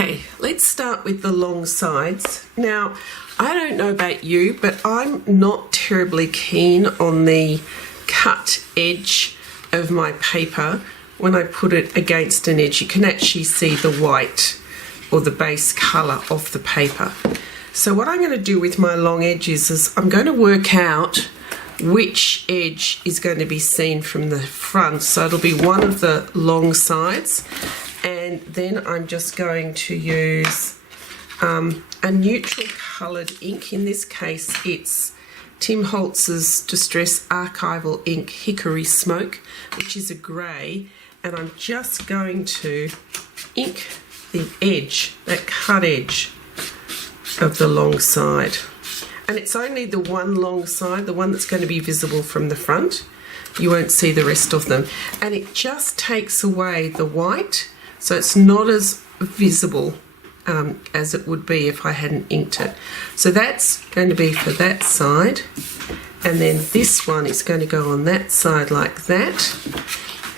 Okay, let's start with the long sides. Now, I don't know about you, but I'm not terribly keen on the cut edge of my paper when I put it against an edge. You can actually see the white or the base colour of the paper. So what I'm going to do with my long edges is I'm going to work out which edge is going to be seen from the front. So it'll be one of the long sides, and then I'm just going to use a neutral coloured ink. In this case it's Tim Holtz's Distress Archival Ink Hickory Smoke, which is a grey, and I'm just going to ink the edge, that cut edge of the long side. And it's only the one long side, the one that's going to be visible from the front. You won't see the rest of them. And it just takes away the white, so it's not as visible as it would be if I hadn't inked it. So that's going to be for that side. And then this one is going to go on that side like that.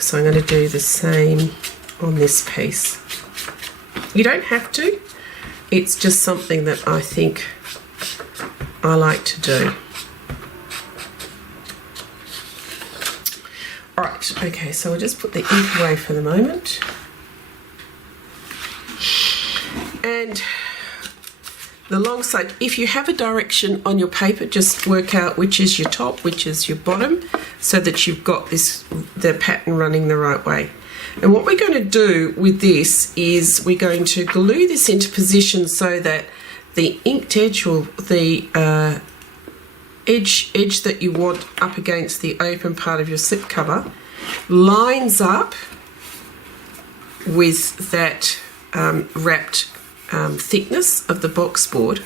So I'm going to do the same on this piece. You don't have to. It's just something that I think I like to do. Alright, okay, so I'll just put the ink away for the moment. And the long side, if you have a direction on your paper, just work out which is your top, which is your bottom, so that you've got the pattern running the right way. And what we're going to do with this is we're going to glue this into position so that the inked edge, or the edge that you want up against the open part of your slip cover, lines up with that wrapped thickness of the box board,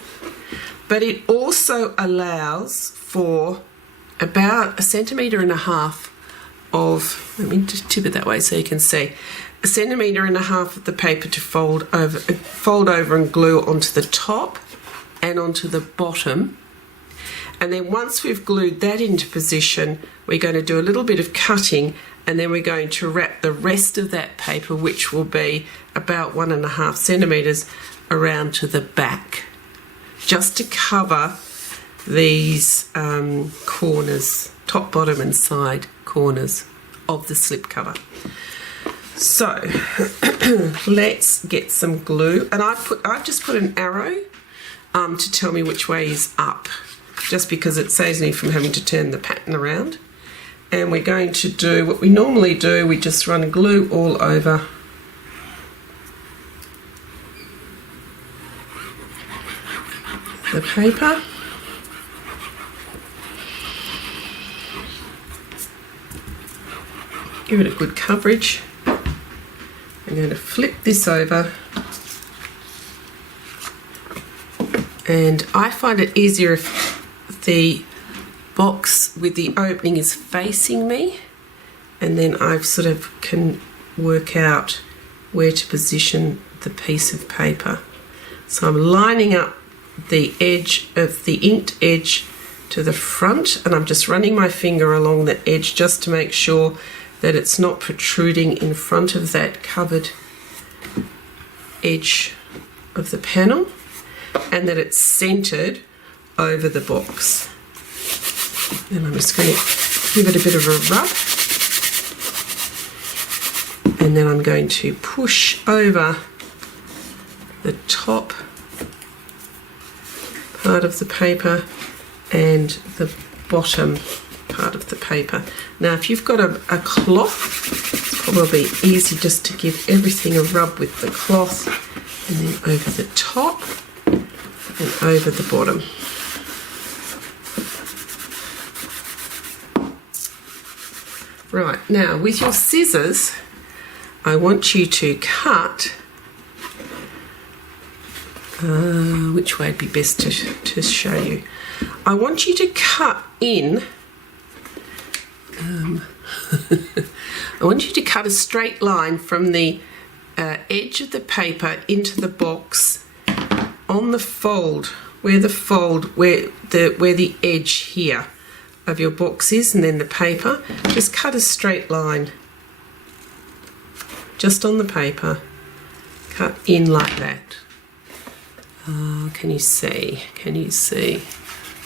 but it also allows for about 1.5 centimetres of, let me just tip it that way so you can see, 1.5 centimetres of the paper to fold over and glue onto the top and onto the bottom. And then once we've glued that into position, we're going to do a little bit of cutting, and then we're going to wrap the rest of that paper, which will be about 1.5 centimetres, around to the back, just to cover these corners, top, bottom and side corners of the slip cover. So let's get some glue, and I've just put an arrow to tell me which way is up, just because it saves me from having to turn the pattern around. And we're going to do what we normally do, we just run glue all over the paper. Give it a good coverage. I'm going to flip this over, and I find it easier if the box with the opening is facing me, and then I sort of can work out where to position the piece of paper. So I'm lining up the edge of the inked edge to the front, and I'm just running my finger along the edge just to make sure that it's not protruding in front of that covered edge of the panel, and that it's centered over the box. And I'm just going to give it a bit of a rub, and then I'm going to push over the top part of the paper and the bottom part of the paper. Now if you've got a cloth, it's probably easy just to give everything a rub with the cloth, and then over the top and over the bottom. Right, now with your scissors, I want you to cut, which way would be best to show you? I want you to cut in, I want you to cut a straight line from the edge of the paper into the box on the fold, where the edge here of your box is, and then the paper. Just cut a straight line just on the paper, cut in like that. Can you see? Can you see?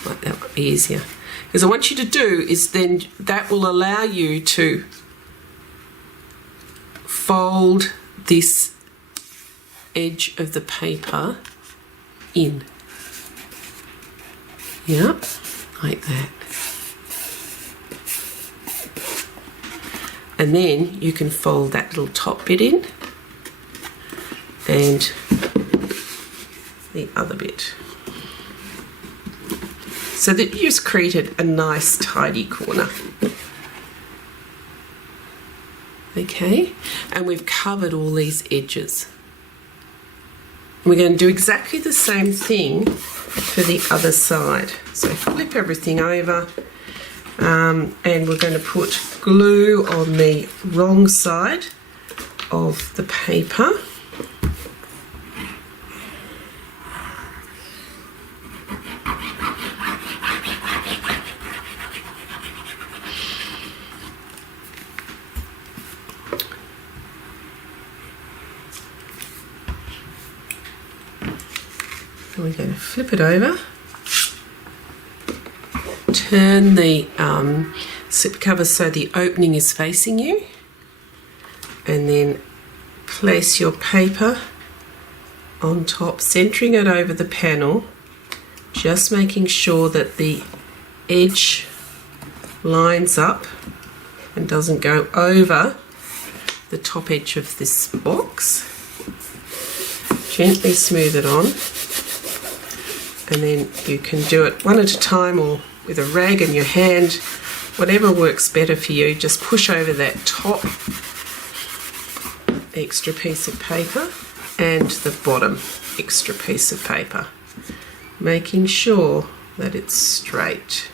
Like that would be easier. Because I want you to do is then that will allow you to fold this edge of the paper in. Yeah, like that. And then you can fold that little top bit in and the other bit. So that you just created a nice tidy corner. Okay, and we've covered all these edges. We're going to do exactly the same thing for the other side. So flip everything over and we're going to put glue on the wrong side of the paper. And we're going to flip it over, turn the slip cover so the opening is facing you, and then place your paper on top, centering it over the panel, just making sure that the edge lines up and doesn't go over the top edge of this box. Gently smooth it on. And then you can do it one at a time or with a rag in your hand, whatever works better for you. Just push over that top extra piece of paper and the bottom extra piece of paper, making sure that it's straight.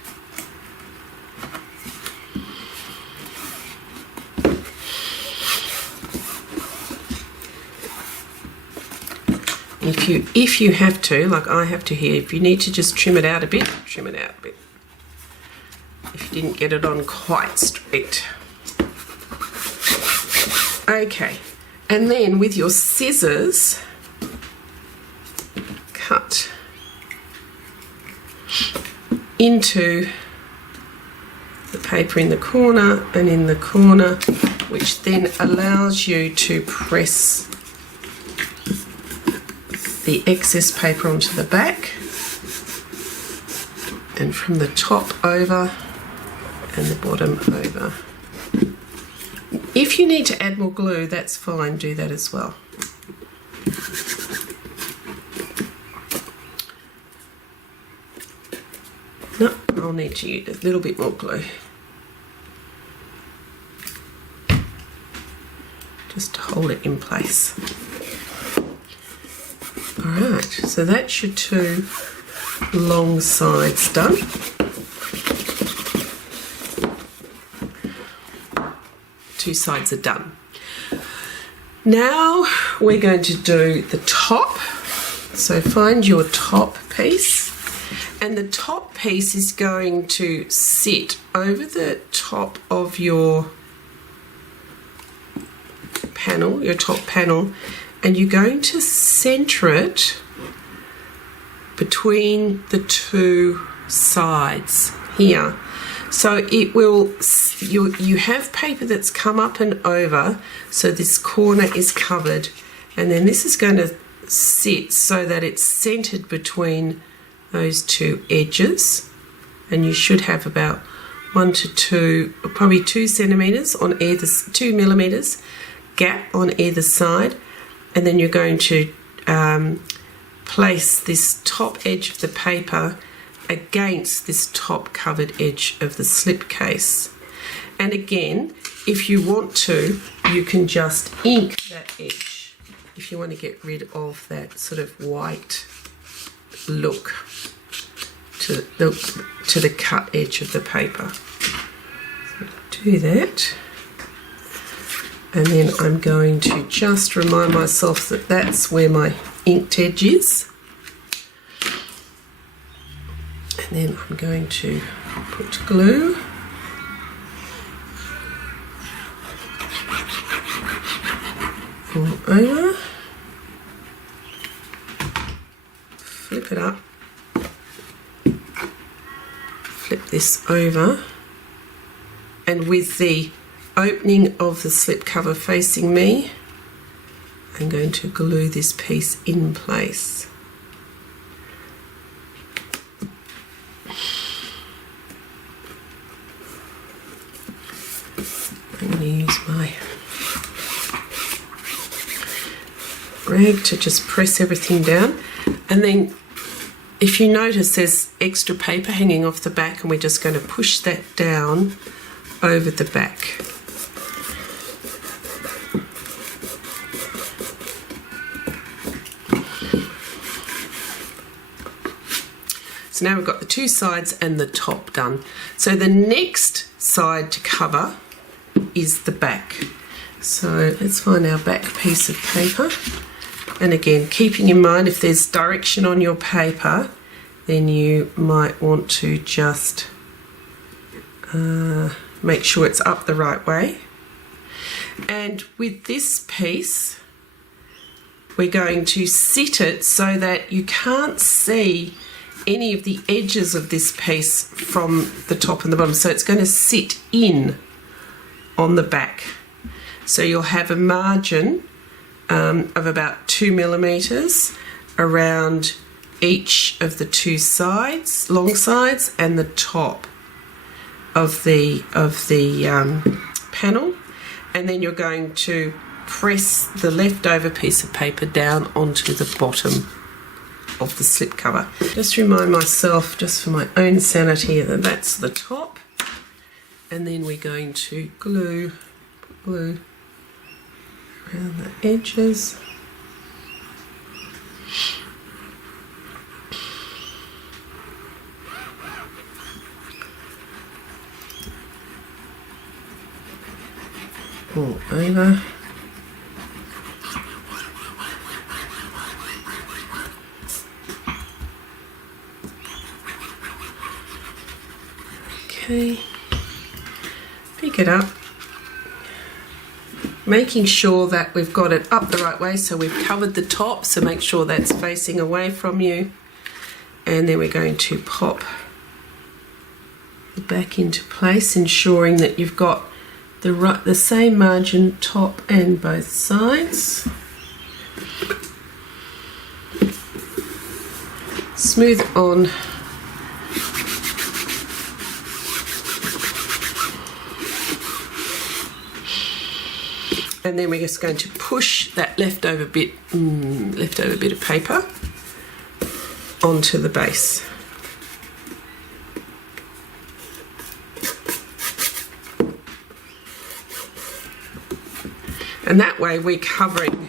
If you have to, like I have to here, if you need to just trim it out a bit, trim it out a bit. If you didn't get it on quite straight. Okay, and then with your scissors, cut into the paper in the corner and in the corner, which then allows you to press the excess paper onto the back, and from the top over and the bottom over. If you need to add more glue, that's fine, do that as well. No, I'll need to use a little bit more glue. Just to hold it in place. Alright, so that's your two long sides done. Two sides are done. Now we're going to do the top. So find your top piece, and the top piece is going to sit over the top of your panel, your top panel, and you're going to center it between the two sides here. So it will, you have paper that's come up and over, so this corner is covered, and then this is going to sit so that it's centered between those two edges, and you should have about 1 to 2, probably 2 centimeters on either, 2 millimeters gap on either side. And then you're going to place this top edge of the paper against this top covered edge of the slipcase. And again, if you want to, you can just ink that edge if you want to get rid of that sort of white look to the cut edge of the paper. So do that. And then I'm going to just remind myself that that's where my inked edge is. And then I'm going to put glue. All over. flip it up, flip this over, and with the opening of the slip cover facing me, I'm going to glue this piece in place. I'm going to use my rag to just press everything down, and then if you notice there's extra paper hanging off the back, and we're just going to push that down over the back. So now we've got the two sides and the top done. So the next side to cover is the back. So let's find our back piece of paper. And again, keeping in mind if there's direction on your paper, then you might want to just make sure it's up the right way. And with this piece, we're going to sit it so that you can't see any of the edges of this piece from the top and the bottom. So it's going to sit in on the back. So you'll have a margin of about 2 millimeters around each of the two sides, long sides, and the top of the panel, and then you're going to press the leftover piece of paper down onto the bottom of the slip cover. Just remind myself, just for my own sanity, that that's the top, and then we're going to glue around the edges. All over. Okay, pick it up, making sure that we've got it up the right way, so we've covered the top, so make sure that's facing away from you, and then we're going to pop the back into place, ensuring that you've got the same margin top and both sides. Smooth it on. And then we're just going to push that leftover bit of paper onto the base. And that way we're covering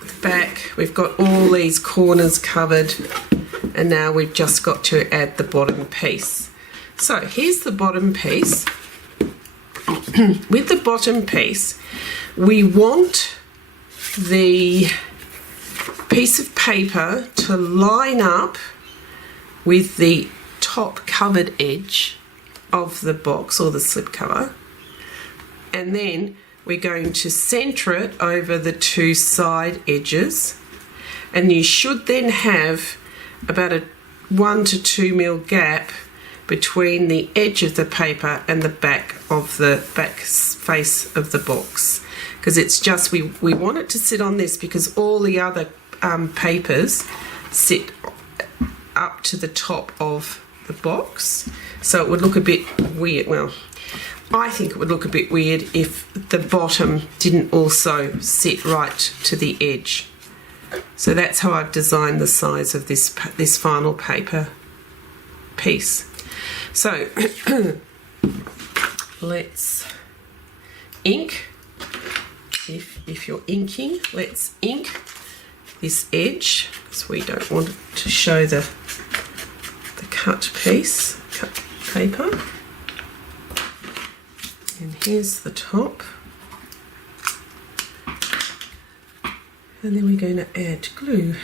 the back. We've got all these corners covered, and now we've just got to add the bottom piece. So here's the bottom piece. With the bottom piece, we want the piece of paper to line up with the top covered edge of the box or the slip cover, and then we're going to centre it over the two side edges, and you should then have about a 1 to 2 mil gap between the edge of the paper and the back face of the box, because it's just we want it to sit on this, because all the other papers sit up to the top of the box, so it would look a bit weird. Well, I think it would look a bit weird if the bottom didn't also sit right to the edge. So that's how I've designed the size of this final paper piece. So let's ink. If you're inking, let's ink this edge, because we don't want to show the cut paper. And here's the top. And then we're going to add glue.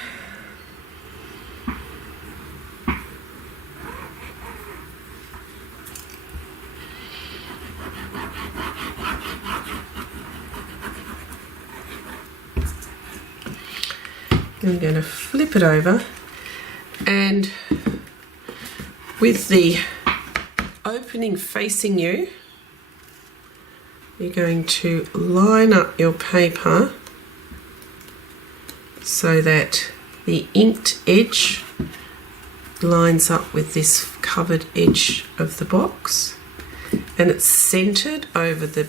I'm going to flip it over, and with the opening facing you, you're going to line up your paper so that the inked edge lines up with this covered edge of the box, and it's centered over the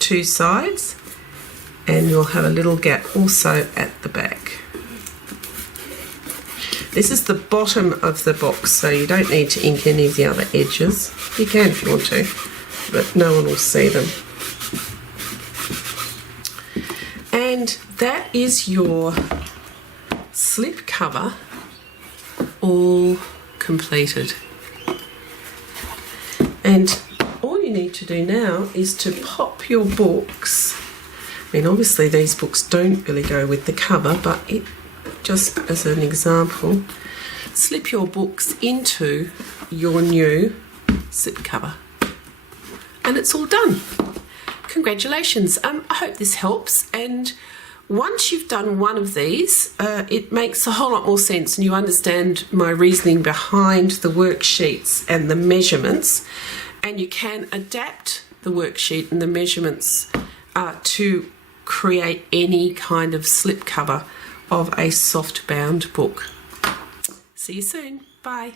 two sides, and you'll have a little gap also at the back. This is the bottom of the box, so you don't need to ink any of the other edges. You can if you want to, but no one will see them. And that is your slip cover all completed. And all you need to do now is to pop your books. I mean, obviously these books don't really go with the cover, but just as an example, slip your books into your new slip cover. And it's all done. Congratulations. I hope this helps, and once you've done one of these, it makes a whole lot more sense and you understand my reasoning behind the worksheets and the measurements, and you can adapt the worksheet and the measurements to create any kind of slip cover of a soft bound book. See you soon. Bye.